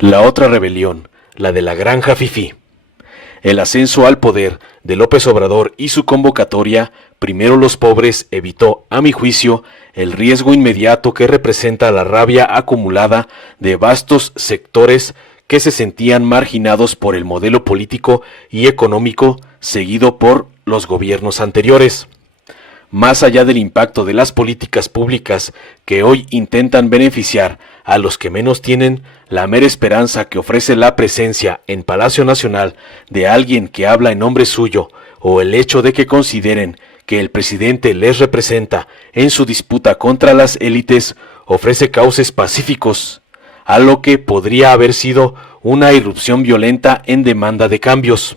La otra rebelión, la de la granja fifí. El ascenso al poder de López Obrador y su convocatoria, primero los pobres, evitó, a mi juicio, el riesgo inmediato que representa la rabia acumulada de vastos sectores que se sentían marginados por el modelo político y económico seguido por los gobiernos anteriores. Más allá del impacto de las políticas públicas que hoy intentan beneficiar a los que menos tienen, la mera esperanza que ofrece la presencia en Palacio Nacional de alguien que habla en nombre suyo, o el hecho de que consideren que el presidente les representa en su disputa contra las élites, ofrece cauces pacíficos, a lo que podría haber sido una irrupción violenta en demanda de cambios.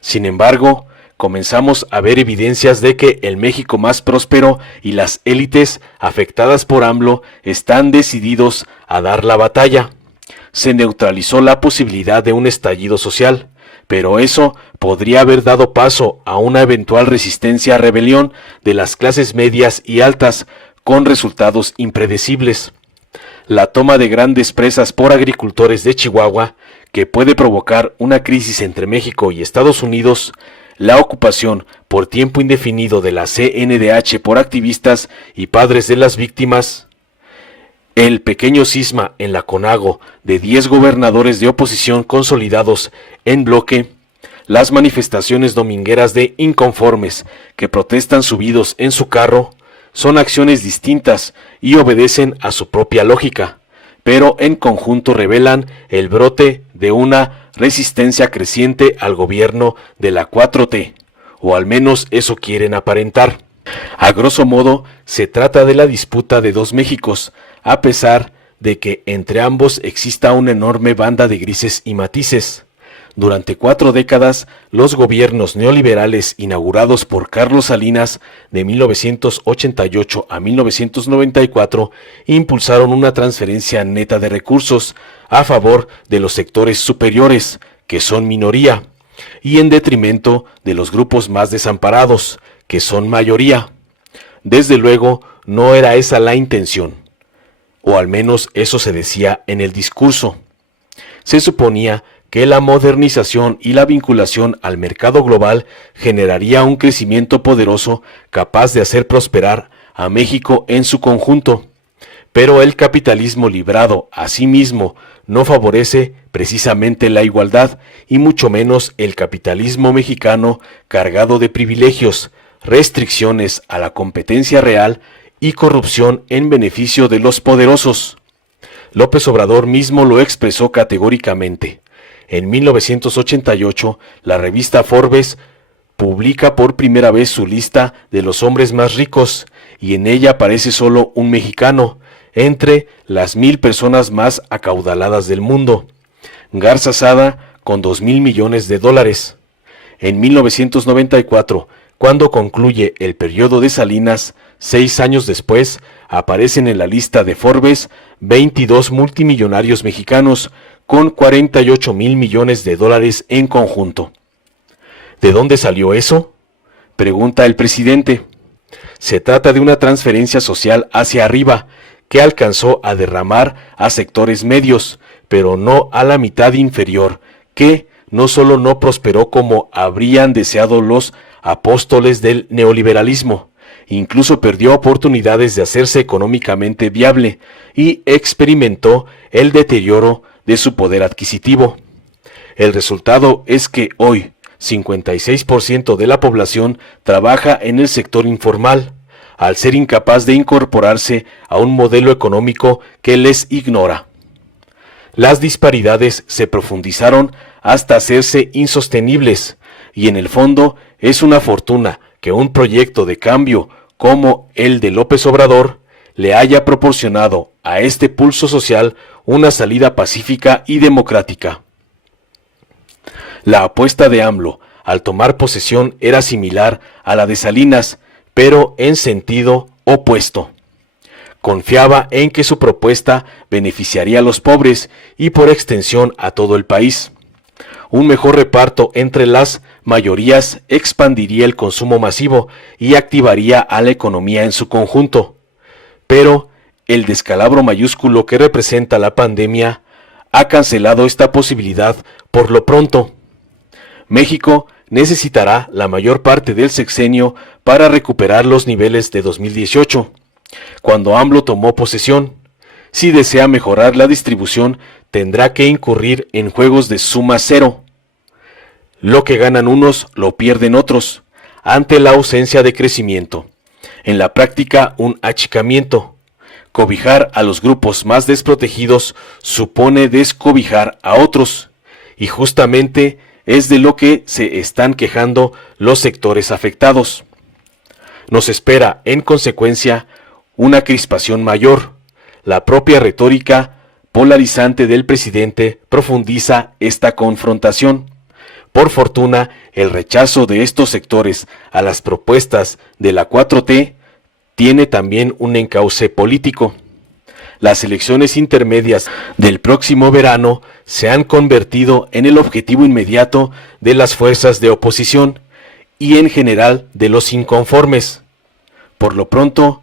Sin embargo, comenzamos a ver evidencias de que el México más próspero y las élites afectadas por AMLO están decididos a dar la batalla. Se neutralizó la posibilidad de un estallido social, pero eso podría haber dado paso a una eventual resistencia a rebelión de las clases medias y altas con resultados impredecibles. La toma de grandes presas por agricultores de Chihuahua, que puede provocar una crisis entre México y Estados Unidos, la ocupación por tiempo indefinido de la CNDH por activistas y padres de las víctimas, el pequeño cisma en la CONAGO de 10 gobernadores de oposición consolidados en bloque, las manifestaciones domingueras de inconformes que protestan subidos en su carro, son acciones distintas y obedecen a su propia lógica, pero en conjunto revelan el brote de una resistencia creciente al gobierno de la 4T, o al menos eso quieren aparentar. A grosso modo, se trata de la disputa de dos Méxicos, a pesar de que entre ambos exista una enorme banda de grises y matices. Durante 4 décadas, los gobiernos neoliberales inaugurados por Carlos Salinas de 1988 a 1994 impulsaron una transferencia neta de recursos a favor de los sectores superiores, que son minoría, y en detrimento de los grupos más desamparados, que son mayoría. Desde luego, no era esa la intención, o al menos eso se decía en el discurso. Se suponía que la modernización y la vinculación al mercado global generaría un crecimiento poderoso capaz de hacer prosperar a México en su conjunto. Pero el capitalismo librado a sí mismo no favorece precisamente la igualdad, y mucho menos el capitalismo mexicano cargado de privilegios, restricciones a la competencia real y corrupción en beneficio de los poderosos. López Obrador mismo lo expresó categóricamente. En 1988, la revista Forbes publica por primera vez su lista de los hombres más ricos, y en ella aparece solo un mexicano, entre las 1000 personas más acaudaladas del mundo, Garza Sada, con $2,000 millones. En 1994, cuando concluye el periodo de Salinas, 6 años después, aparecen en la lista de Forbes 22 multimillonarios mexicanos con $48,000 millones en conjunto. ¿De dónde salió eso?, pregunta el presidente. Se trata de una transferencia social hacia arriba que alcanzó a derramar a sectores medios, pero no a la mitad inferior, que no solo no prosperó como habrían deseado los apóstoles del neoliberalismo, incluso perdió oportunidades de hacerse económicamente viable y experimentó el deterioro de su poder adquisitivo. El resultado es que hoy 56% de la población trabaja en el sector informal, al ser incapaz de incorporarse a un modelo económico que les ignora. Las disparidades se profundizaron hasta hacerse insostenibles, y en el fondo es una fortuna que un proyecto de cambio como el de López Obrador le haya proporcionado a este pulso social una salida pacífica y democrática. La apuesta de AMLO al tomar posesión era similar a la de Salinas, pero en sentido opuesto. Confiaba en que su propuesta beneficiaría a los pobres y por extensión a todo el país. Un mejor reparto entre las mayorías expandiría el consumo masivo y activaría a la economía en su conjunto. Pero el descalabro mayúsculo que representa la pandemia ha cancelado esta posibilidad por lo pronto. México necesitará la mayor parte del sexenio para recuperar los niveles de 2018, cuando AMLO tomó posesión. Si desea mejorar la distribución, tendrá que incurrir en juegos de suma cero. Lo que ganan unos, lo pierden otros, ante la ausencia de crecimiento. En la práctica, un achicamiento. Cobijar a los grupos más desprotegidos supone descobijar a otros, y justamente es de lo que se están quejando los sectores afectados. Nos espera, en consecuencia, una crispación mayor. La propia retórica polarizante del presidente profundiza esta confrontación. Por fortuna, el rechazo de estos sectores a las propuestas de la 4T tiene también un encauce político. Las elecciones intermedias del próximo verano se han convertido en el objetivo inmediato de las fuerzas de oposición y en general de los inconformes. Por lo pronto,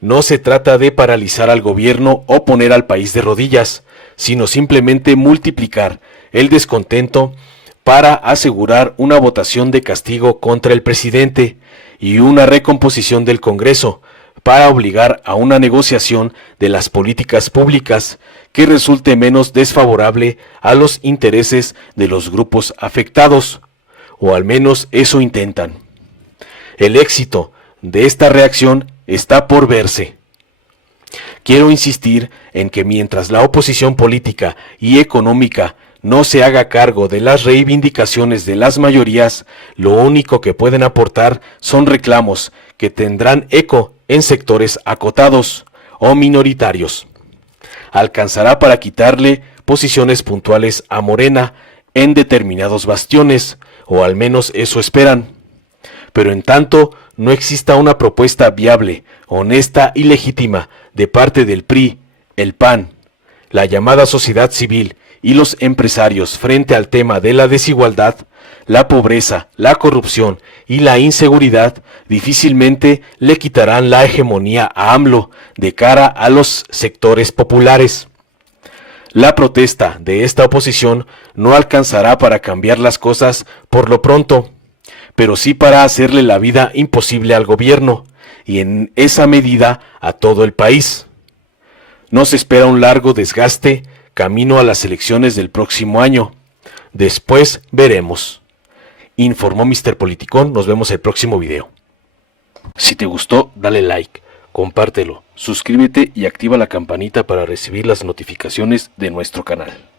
no se trata de paralizar al gobierno o poner al país de rodillas, sino simplemente multiplicar el descontento para asegurar una votación de castigo contra el presidente y una recomposición del Congreso para obligar a una negociación de las políticas públicas que resulte menos desfavorable a los intereses de los grupos afectados, o al menos eso intentan. El éxito de esta reacción está por verse. Quiero insistir en que mientras la oposición política y económica no se haga cargo de las reivindicaciones de las mayorías, lo único que pueden aportar son reclamos que tendrán eco en sectores acotados o minoritarios. Alcanzará para quitarle posiciones puntuales a Morena en determinados bastiones, o al menos eso esperan. Pero en tanto no exista una propuesta viable, honesta y legítima de parte del PRI, el PAN, la llamada sociedad civil y los empresarios frente al tema de la desigualdad, la pobreza, la corrupción y la inseguridad, difícilmente le quitarán la hegemonía a AMLO de cara a los sectores populares. La protesta de esta oposición no alcanzará para cambiar las cosas por lo pronto, pero sí para hacerle la vida imposible al gobierno y en esa medida a todo el país. Nos espera un largo desgaste camino a las elecciones del próximo año. Después veremos. Informó Mr. Politicón. Nos vemos el próximo video. Si te gustó, dale like, compártelo, suscríbete y activa la campanita para recibir las notificaciones de nuestro canal.